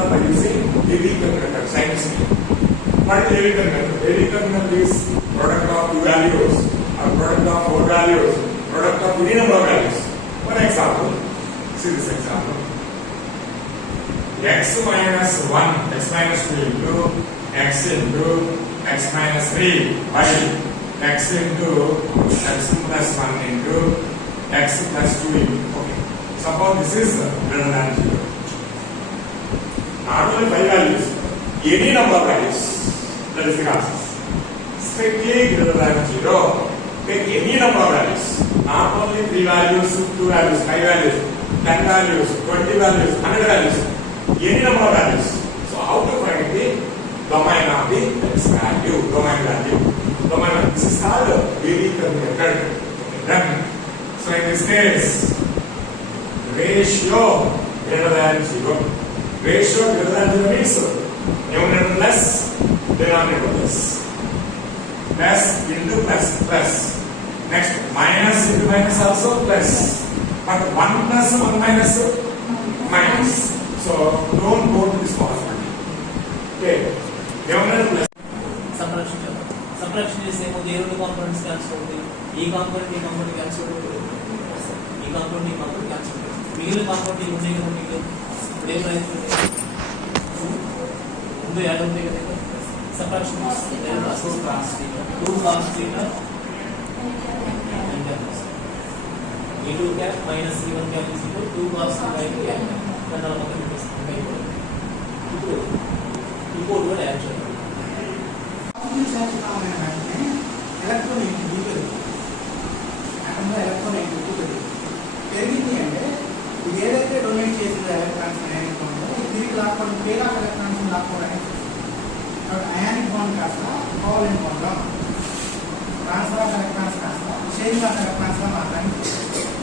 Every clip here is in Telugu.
are by using Levi-Kern method, science. What is Levi-Kern method? Levi-Kern method is product of two values or product of four values, product of any number of values. For example, see this example. X minus 1, x minus 2 into x into x minus 3 by x into x plus 1 into x plus 2 into. Okay. Suppose this is greater than 0. Not only 5 values, any number of values, that is the process. Strictly greater than 0. Take any number of values, not only 3 values, 2 values, 5 values, 10 values, 20 values, 100 values, any number of values. So how to find the domain of the x value, domain value. This is called Levi-Kern method. Then, so in this case, ratio greater than 0. Ratio greater than 0 means numerator less, denominator less. Plus into plus, plus. Next, minus into minus also plus. But 1 plus 1 minus minus. So don't go to this possibility. Okay. Numerator plus. Subtraction is same with the two components cancel. E component cancel. E component cancel. Middle component subtraction is two cos theta e2 cap minus e1 cap is equal to 2 cos theta into cap. ఇప్పుడు కూడా యాడ్ చేయాలి. పెరిగింది అంటే ఇది ఏదైతే డొనేట్ చేసిందో ఎలక్ట్రాన్స్ అయానిక్ బాండ్ తిరిగి లాక్కోవడం పేరు ఎలక్ట్రాన్స్ లాక్కోవడానికి అయానిక్ బాండ్ కాస్త covalent bond transfer of electrons కాస్త షేరింగ్ ఆఫ్ ఎలక్ట్రాన్స్ గా మారడానికి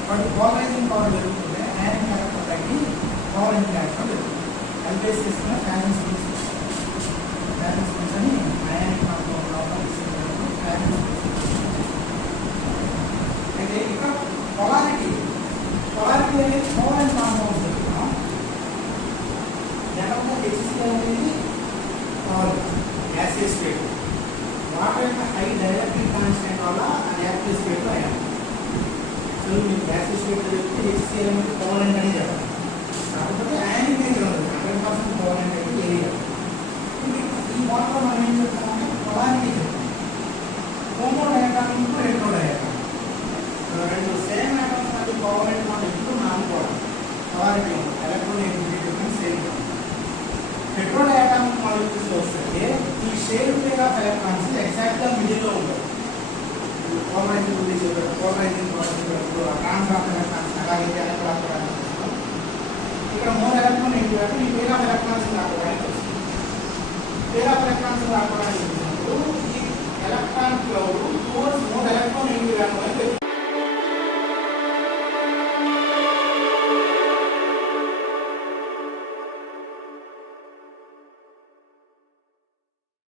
వాటి పోలరైజింగ్ పవర్ జరుగుతుంటే అయానిక్ ఎలక్ట్రాన్ తగ్గి కోవలెంట్ ఎలక్ట్రాన్ జరుగుతుంది. ఎల్పేస్ తీసుకున్న ఫ్యాన్స్ అని అయానిక్ అయితే ఇక్కడ పొలారిటీ అనేది కోవలెంట్ కాంపౌండ్ చెప్తున్నాం. జనరల్గా HCl అనేది గ్యాసియస్ స్టేట్. వాటర్ యొక్క హై డైఎలక్ట్రిక్ కాన్స్టెంట్ వల్ల ఆ గ్యాసియస్ స్టేట్ అయ్యాలి. సో మీరు గ్యాసియస్ స్టేట్ చెప్తే HCl అనేది కోవలెంట్ అని చెప్పాలి. కాకపోతే అయానిక్ అనేది ఉండదు, 100% కోవలెంట్ అయితే ఏరియా. ఈ వాటర్ మనం ఏం చెప్తామంటే పొలారిటీ చెప్తాం. హోమోడయాటామిక్ హెట్రోడయాటామిక్ రెండు సేమ్ ఐటమ్స్ అది కోవలెంట్ మనం ఎప్పుడు నానుకోవడం పొలారిటీ ఉంటుంది. Electronegativity difference same. Heterodiatomic molecules వస్తే ఈ share pair of electrons exact గా మిడిల్ లో ఉంటుంది. పోలరైజింగ్ ఉంది చెప్పారు, పోలరైజింగ్